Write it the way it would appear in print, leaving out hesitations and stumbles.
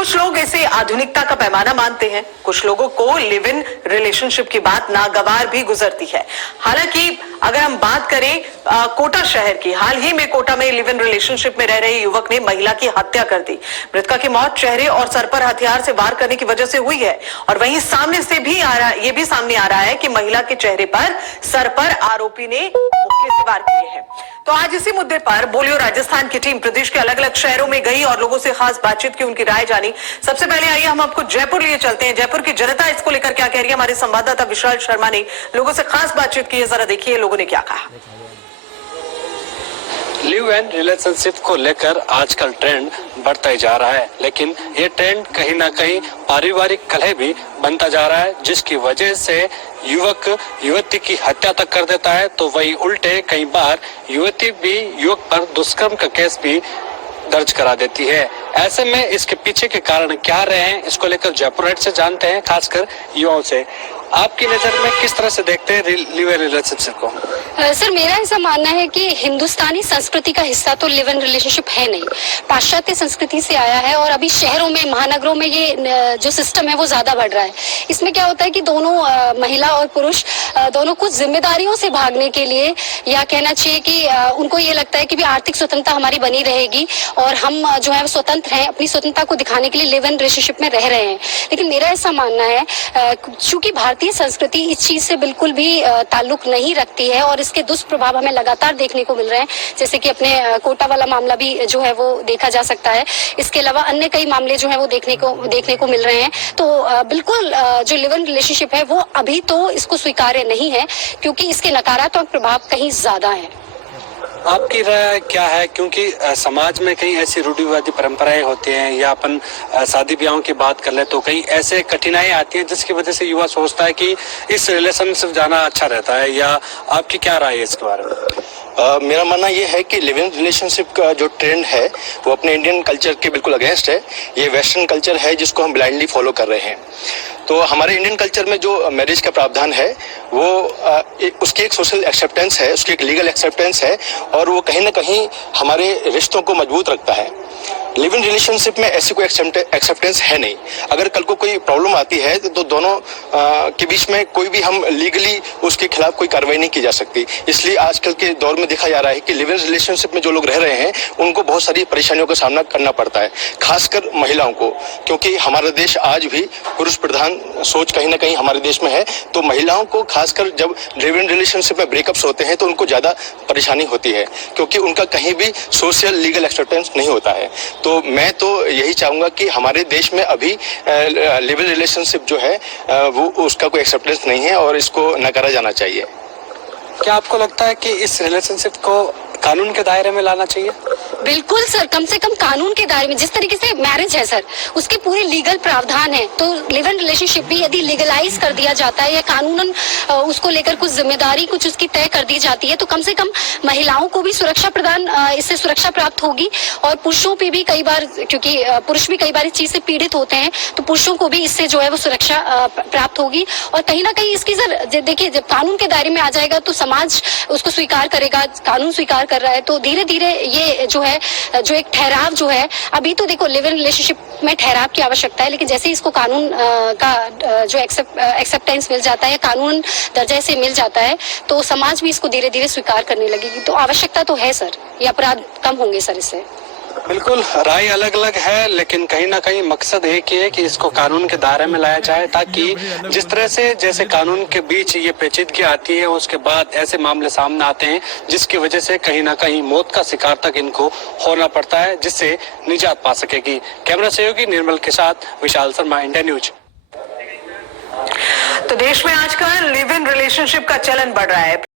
कुछ लोग इसे आधुनिकता का पैमाना मानते हैं, कुछ लोगों को लिव इन रिलेशनशिप की बात नागवार भी गुजरती है। हालांकि अगर हम बात करें कोटा शहर की, हाल ही में कोटा में लिव इन रिलेशनशिप में रह रहे युवक ने महिला की हत्या कर दी। मृतका की मौत चेहरे और सर पर हथियार से वार करने की वजह से हुई है और वहीं सामने से भी ये भी सामने आ रहा है कि महिला के चेहरे पर, सर पर आरोपी ने मुक्के से वार किए हैं। तो आज इसी मुद्दे पर बोलियो राजस्थान की टीम प्रदेश के अलग अलग शहरों में गई और लोगों से खास बातचीत की, उनकी राय जानी। सबसे पहले आइए हम आपको जयपुर लिए चलते हैं। जयपुर की जनता इसको लेकर क्या कह रही है, हमारे संवाददाता विशाल शर्मा ने लोगों से खास बातचीत की है। जरा देखिए लोगों ने क्या कहा। लिव इन रिलेशनशिप को लेकर आजकल ट्रेंड बढ़ता ही जा रहा है, लेकिन ये ट्रेंड कहीं ना कहीं पारिवारिक कलह भी बनता जा रहा है, जिसकी वजह से युवक युवती की हत्या तक कर देता है। तो वही उल्टे कई बार युवती भी युवक पर दुष्कर्म का केस भी दर्ज करा देती है। ऐसे में इसके पीछे के कारण क्या रहे हैं, इसको लेकर जयपुर हेड से जानते हैं, खासकर युवाओं से। आपकी नजर में किस तरह से देखते हैं लिव इन रिलेशनशिप को? सर, मेरा ऐसा मानना है कि हिंदुस्तानी संस्कृति का हिस्सा तो लिव इन रिलेशनशिप है नहीं, पाश्चात्य संस्कृति से आया है और अभी शहरों में, महानगरों में ये जो सिस्टम है वो ज्यादा बढ़ रहा है। इसमें क्या होता है कि दोनों महिला और पुरुष दोनों कुछ जिम्मेदारियों से भागने के लिए, या कहना चाहिए कि उनको ये लगता है कि भी आर्थिक स्वतंत्रता हमारी बनी रहेगी और हम जो है स्वतंत्र हैं, अपनी स्वतंत्रता को दिखाने के लिए लिव इन रिलेशनशिप में रह रहे हैं। लेकिन मेरा ऐसा मानना है, चूंकि भारतीय संस्कृति इस चीज से बिल्कुल भी ताल्लुक नहीं रखती है और इसके दुष्प्रभाव हमें लगातार देखने को मिल रहे हैं, जैसे कि अपने कोटा वाला मामला भी जो है वो देखा जा सकता है। इसके अलावा अन्य कई मामले जो है वो देखने को मिल रहे हैं। तो बिल्कुल जो लिव इन रिलेशनशिप है वो अभी तो इसको स्वीकार्य नहीं है, क्योंकि इसके नकारात्मक प्रभाव कहीं ज्यादा है। आपकी राय क्या है, क्योंकि समाज में कई ऐसी रूढ़िवादी परंपराएं होती हैं, या अपन शादी ब्याहों की बात कर ले तो कई ऐसे कठिनाई आती हैं जिसकी वजह से युवा सोचता है कि इस रिलेशनशिप जाना अच्छा रहता है, या आपकी क्या राय है इसके बारे में? मेरा मानना ये है कि लिव इन रिलेशनशिप का जो ट्रेंड है वो अपने इंडियन कल्चर के बिल्कुल अगेंस्ट है। ये वेस्टर्न कल्चर है जिसको हम ब्लाइंडली फॉलो कर रहे हैं। तो हमारे इंडियन कल्चर में जो मैरिज का प्रावधान है वो उसकी एक सोशल एक्सेप्टेंस है, उसकी एक लीगल एक्सेप्टेंस है और वो कहीं ना कहीं हमारे रिश्तों को मजबूत रखता है। लिव इन रिलेशनशिप में ऐसी कोई एक्सेप्टेंस है नहीं। अगर कल को कोई प्रॉब्लम आती है तो दोनों के बीच में कोई भी हम लीगली उसके खिलाफ कोई कार्रवाई नहीं की जा सकती। इसलिए आजकल के दौर में देखा जा रहा है कि लिव इन रिलेशनशिप में जो लोग रह रहे हैं उनको बहुत सारी परेशानियों का सामना करना पड़ता है, खासकर महिलाओं को, क्योंकि हमारा देश आज भी पुरुष प्रधान सोच कहीं ना कहीं हमारे देश में है। तो महिलाओं को खासकर जब लिव इन रिलेशनशिप में ब्रेकअप्स होते हैं तो उनको ज्यादा परेशानी होती है, क्योंकि उनका कहीं भी सोशल लीगल एक्सेप्टेंस नहीं होता है। तो मैं तो यही चाहूंगा कि हमारे देश में अभी लिव इन रिलेशनशिप जो है वो उसका कोई एक्सेप्टेंस नहीं है और इसको नकारा जाना चाहिए। क्या आपको लगता है कि इस रिलेशनशिप को कानून के दायरे में लाना चाहिए? बिल्कुल सर, कम से कम कानून के दायरे में। जिस तरीके से मैरिज है सर, उसके पूरे लीगल प्रावधान है, तो लिव इन रिलेशनशिप भी यदि लीगलाइज कर दिया जाता है या कानूनन उसको लेकर कुछ जिम्मेदारी कुछ उसकी तय कर दी जाती है, तो कम से कम महिलाओं को भी सुरक्षा प्रदान, इससे सुरक्षा प्राप्त होगी और पुरुषों पे भी कई बार, क्योंकि पुरुष भी कई बार इस चीज से पीड़ित होते हैं, तो पुरुषों को भी इससे जो है वो सुरक्षा प्राप्त होगी। और कहीं ना कहीं इसकी सर देखिए, जब कानून के दायरे में आ जाएगा तो समाज उसको स्वीकार करेगा, कानून स्वीकार कर रहा है, तो धीरे धीरे ये जो है जो एक ठहराव जो है, अभी तो देखो लिव इन रिलेशनशिप में ठहराव की आवश्यकता है, लेकिन जैसे ही इसको कानून का जो एक्सेप्टेंस मिल जाता है, कानून दर्जे से मिल जाता है, तो समाज भी इसको धीरे धीरे स्वीकार करने लगेगी। तो आवश्यकता तो है सर, ये अपराध कम होंगे सर इससे। बिल्कुल, राय अलग अलग है, लेकिन कहीं ना कहीं मकसद एक ही है कि इसको कानून के दायरे में लाया जाए, ताकि जिस तरह से जैसे कानून के बीच ये पेचीदगी आती है, उसके बाद ऐसे मामले सामने आते हैं जिसकी वजह से कहीं ना कहीं मौत का शिकार तक इनको होना पड़ता है, जिससे निजात पा सकेगी। कैमरा सहयोगी निर्मल के साथ विशाल शर्मा, इंडिया न्यूज। तो देश में आजकल लिव इन रिलेशनशिप का चलन बढ़ रहा है।